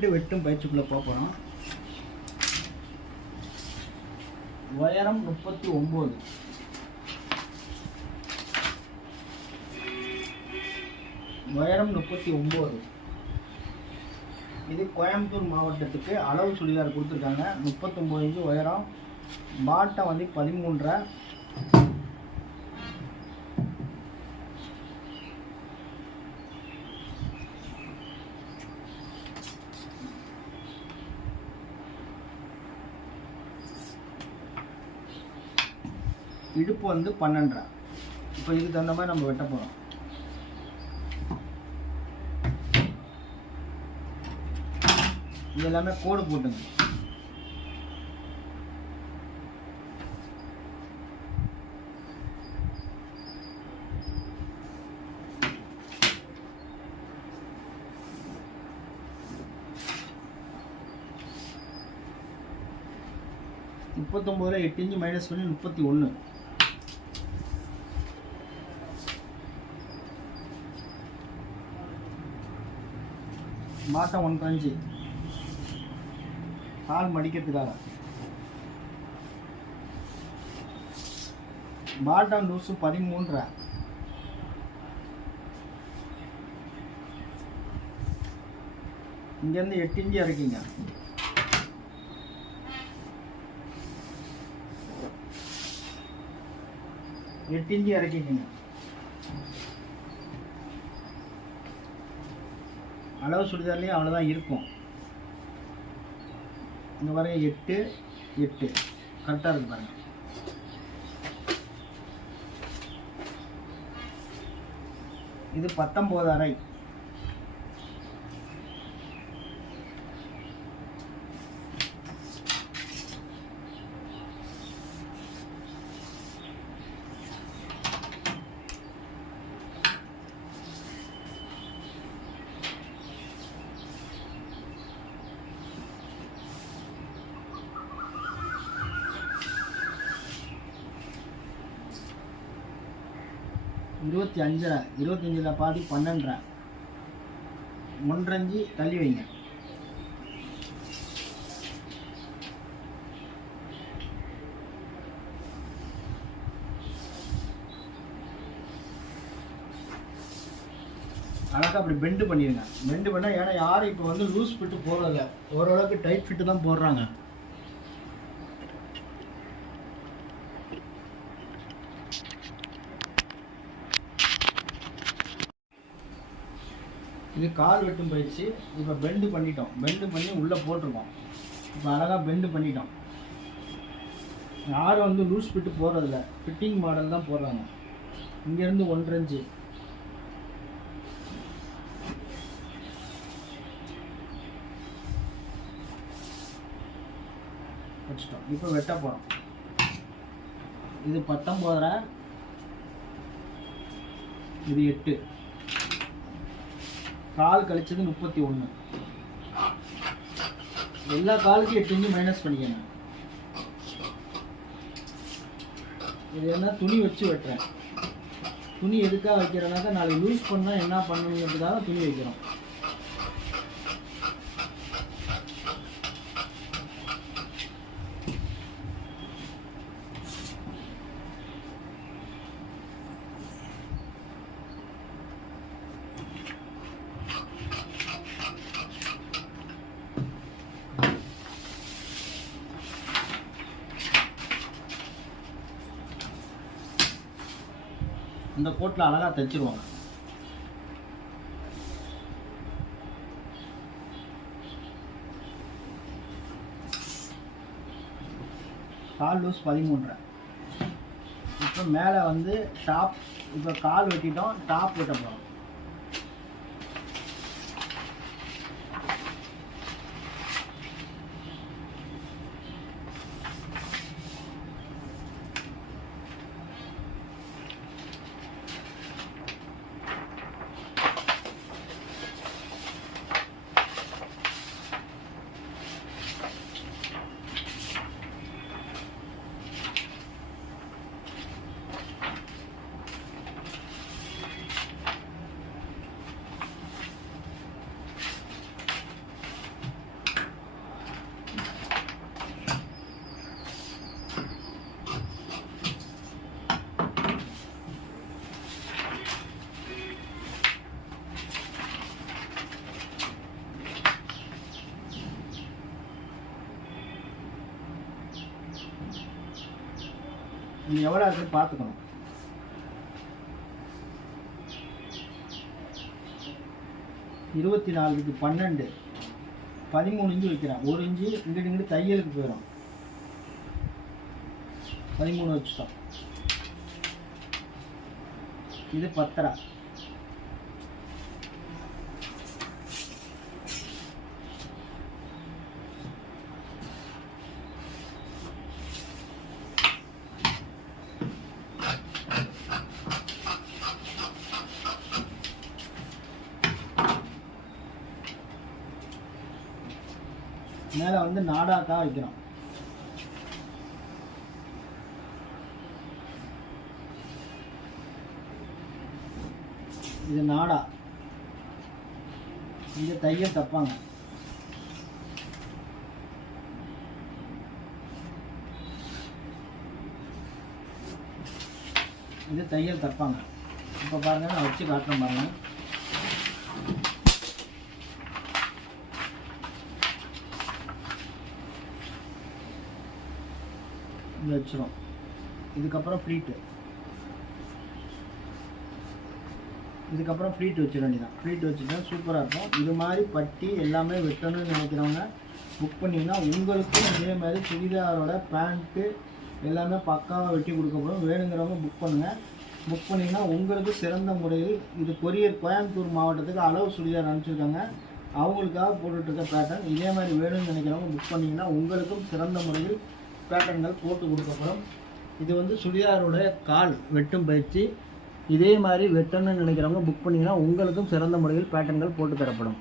Pant வெட்டும் பயிற்சிக்குள்ளே போக போகிறோம் உயரம் முப்பத்தி ஒம்பது உயரம் முப்பத்தி ஒம்பது இது கோயம்புத்தூர் மாவட்டத்துக்கு அளவு சுடிதார் கொடுத்துருக்காங்க. முப்பத்தொம்போது இன்ச்சு உயரம். பாட்டம் வந்து பதிமூன்றரை. இடுப்பு வந்து பன்னெண்டரை. இப்போ இதுக்கு தகுந்த மாதிரி நம்ம வெட்ட போகிறோம் இது எல்லாமே கோடு போட்டுங்க. முப்பத்தொம்போதில் எட்டு இன்ச்சு மைனஸ் பண்ணி முப்பத்தி ஒன்று மாட்டம் ஒன்றரை அஞ்சு. கால் மடிக்கிறதுக்காக. பாட்டம் லூஸு பதிமூன்றரை. இங்கேருந்து எட்டு இஞ்சி இறக்கிங்க. எட்டு இஞ்சி இறக்கிக்கங்க. அளவு சுடிதார்லேயும் அவ்வளோதான் இருக்கும். இந்த பாருங்க எட்டு எட்டு. கரெக்டாக இருக்கு பாருங்கள் இது பத்தொம்போது அறை. இருபத்தி அஞ்சரை இருபத்தஞ்சில் பாதி பன்னெண்டரை. ஒன்றஞ்சு தள்ளி வைங்க. அழகாக அப்படி பெண்டு பண்ணிடுங்க பெண்டு பண்ணால் ஏன்னா யாரும் இப்போ வந்து லூஸ் ஃபிட்டு போடுறதில்ல ஓரளவுக்கு டைட் ஃபிட்டு தான் போடுறாங்க. இது கால் வெட்டும் பயிற்சி. இப்போ பெண்டு பண்ணிட்டோம். பெண்டு பண்ணி உள்ளே போட்டிருக்கோம். இப்போ அழகாக பெண்டு பண்ணிட்டோம். யாரும் வந்து லூஸ் ஃபிட்டு போடுறதில்ல. ஃபிட்டிங் மாடல் தான் போடுறாங்க. இங்கேருந்து ஒன்றரை இன்ச்சு வச்சுட்டோம். இப்போ வெட்ட போகிறோம் இது பத்தொம்போதரை இது எட்டு. கால் கழிச்சது முப்பத்தி ஒன்று எல்லா காலுக்கும் எட்டு இன்ச்சு மைனஸ் பண்ணிக்கணும் இது என்ன? துணி வச்சு வெட்டுறேன். துணி எதுக்காக வைக்கிறேனாக்கா நாளைக்கு யூஸ் பண்ணால் என்ன பண்ணணுங்கிறதுக்காக துணி வைக்கிறோம். இந்த கோட்டில் அழகாக தைச்சிருவாங்க. கால் லூஸ் பதிமூன்றரை. இப்போ மேலே வந்து டாப் இப்போ கால் வெட்டிட்டோம் டாப் வெட்ட போகிறோம் நீங்கள் எவ்வளோ இருக்குன்னு பார்த்துக்கணும். இருபத்தி நாலுக்கு பன்னெண்டு. பதிமூணு இஞ்சு வைக்கிறேன். ஒரு இன்ச்சு இங்கிட்டு இங்கிட்டு தையலுக்கு போயிடும். பதிமூணு வச்சுட்டோம். இது பத்தரை. மேலே வந்து நாடாக்கா வைக்கிறோம் இது நாடா. இது தையல் தப்பாங்க. இது தையல் தப்பாங்க. இப்போ பாருங்க நான் வச்சு காட்டுறேன் பாருங்கள் இங்கே வச்சிரும். இதுக்கப்புறம் ஃப்ளீட்டு இதுக்கப்புறம் ஃப்ளீட் வச்சிட வேண்டியதான் ஃப்ளீட் வச்சுட்டா சூப்பராக இருக்கும். இது மாதிரி பட்டி எல்லாமே வெட்டணும்னு நினைக்கிறவங்க புக் பண்ணிங்கன்னா உங்களுக்கும் இதே மாதிரி சுடிதாரோட பேண்ட்டு எல்லாமே பக்காவாக வெட்டி கொடுக்கப்படும் வேணுங்கிறவங்க புக் பண்ணுங்கள் புக் பண்ணிங்கன்னா உங்களுக்கு சிறந்த முறையில் இது கொரியர் கோயம்புத்தூர் மாவட்டத்துக்கு அளவு சுடிதார் அனுப்பிச்சிருக்காங்க. அவங்களுக்காக போட்டுட்ருக்க பேட்டர்ன் இதே மாதிரி வேணும்னு நினைக்கிறவங்க புக் பண்ணிங்கன்னா உங்களுக்கும் சிறந்த முறையில் பேட்டர்ன்கள் போட்டு கொடுக்கப்படும். இது வந்து சுடிதாரோட கால் வெட்டும் பயிற்சி. இதே மாதிரி வெட்டணும்னு நினைக்கிறவங்க புக் பண்ணிங்கன்னா உங்களுக்கும் சிறந்த முறையில் பேட்டர்ன்கள் போட்டு தரப்படும்.